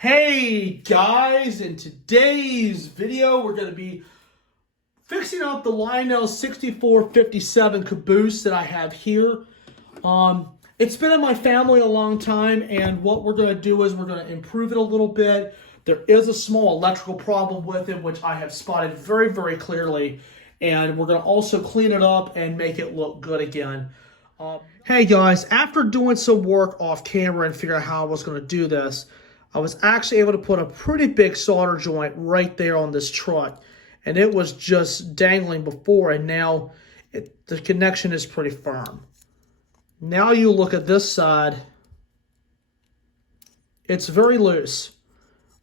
Hey guys, in today's video we're going to be fixing up the Lionel 6457 caboose that I have here. It's been in my family a long time, and what we're going to do is we're going to improve it a little bit. There is a small electrical problem with it, which I have spotted very clearly, and we're going to also clean it up and make it look good again. Hey guys, after doing some work off camera and figuring out how I was going to do this, I was actually able to put a pretty big solder joint right there on this truck, and it was just dangling before, and now the connection is pretty firm. Now you look at this side, it's very loose.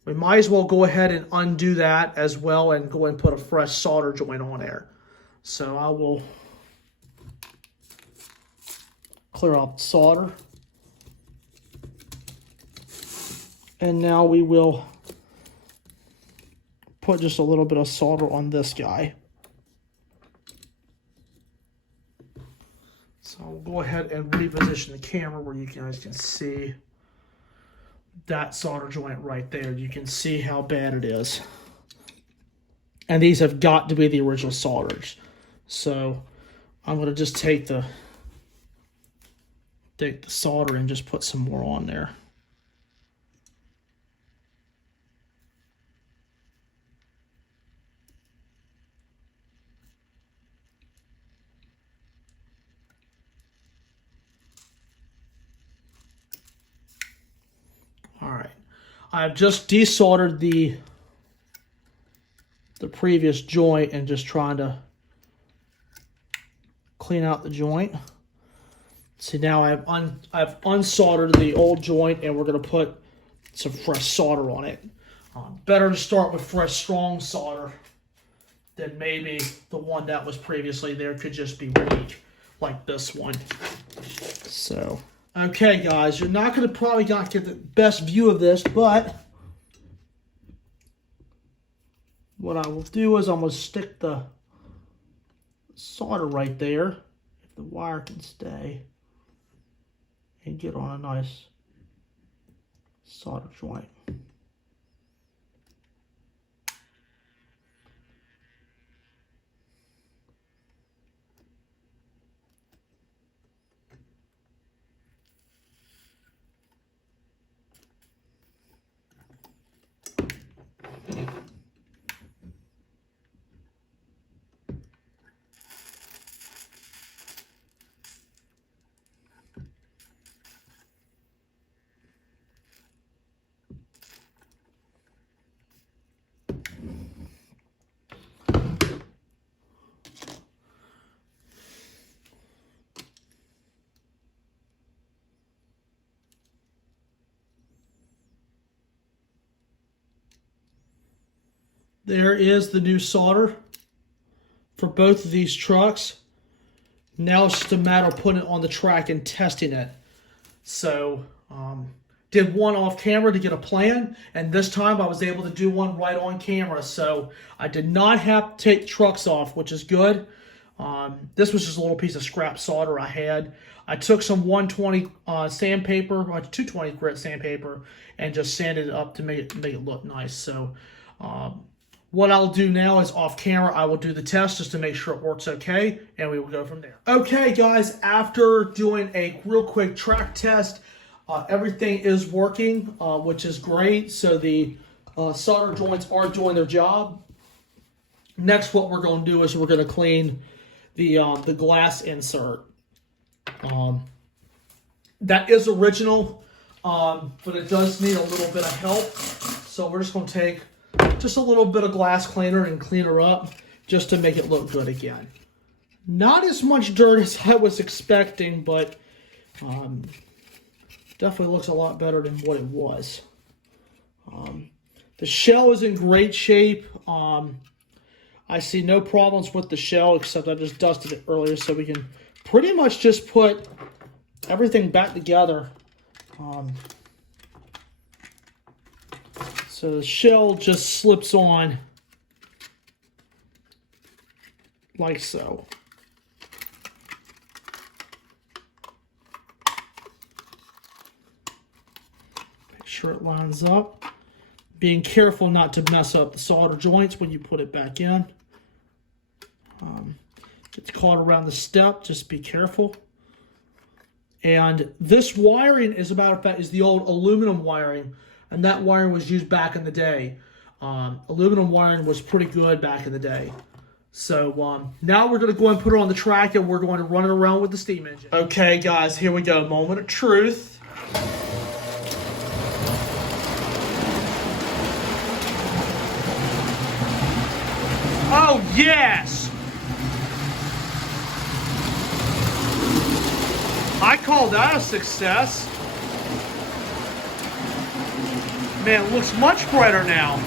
We might as well go ahead and undo that as well and go and put a fresh solder joint on there. So I will clear out the solder. And now we will put just a little bit of solder on this guy. So I'll go ahead and reposition the camera where you guys can see that solder joint right there. You can see how bad it is. And these have got to be the original solders. So I'm going to just take the solder and just put some more on there. All right, I've just desoldered the previous joint and just trying to clean out the joint. See, now I've unsoldered the old joint, and we're going to put some fresh solder on it. Better to start with fresh, strong solder than maybe the one that was previously there could just be weak, like this one. So, okay, guys, you're not going to probably not get the best view of this, but what I will do is I'm going to stick the solder right there, if the wire can stay, and get on a nice solder joint. There is the new solder for both of these trucks. Now it's just a matter of putting it on the track and testing it. So, did one off camera to get a plan, and this time I was able to do one right on camera. So I did not have to take trucks off, which is good. This was just a little piece of scrap solder I had. I took some 120 sandpaper, or 220 grit sandpaper, and just sanded it up to make it look nice. So, what I'll do now is off camera, I will do the test just to make sure it works okay, and we will go from there. Okay, guys, after doing a real quick track test, everything is working, which is great. So the solder joints are doing their job. Next, what we're going to do is we're going to clean the glass insert. That is original, but it does need a little bit of help. So we're just going to take just a little bit of glass cleaner and clean her up just to make it look good again. Not as much dirt as I was expecting, but definitely looks a lot better than what it was. The shell is in great shape. I see no problems with the shell, except I just dusted it earlier, so we can pretty much just put everything back together. So the shell just slips on like so. sure it lines up. being careful not to mess up the solder joints when you put it back in. It's caught around the step, just be careful. And this wiring, as a matter of fact, is the old aluminum wiring, and that wiring was used back in the day. Aluminum wiring was pretty good back in the day. So now we're going to go and put it on the track, and we're going to run it around with the steam engine. Okay, guys, here we go. Moment of truth. Oh, yes! I call that a success. Man, it looks much brighter now.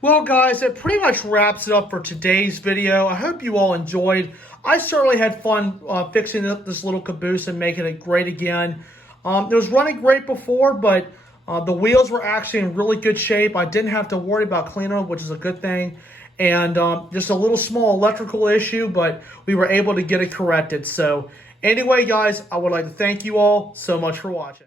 Well, guys, that pretty much wraps it up for today's video. I hope you all enjoyed. I certainly had fun fixing up this little caboose and making it great again. It was running great before, but the wheels were actually in really good shape. I didn't have to worry about cleaning them, which is a good thing. And just a little small electrical issue, but we were able to get it corrected. So anyway, guys, I would like to thank you all so much for watching.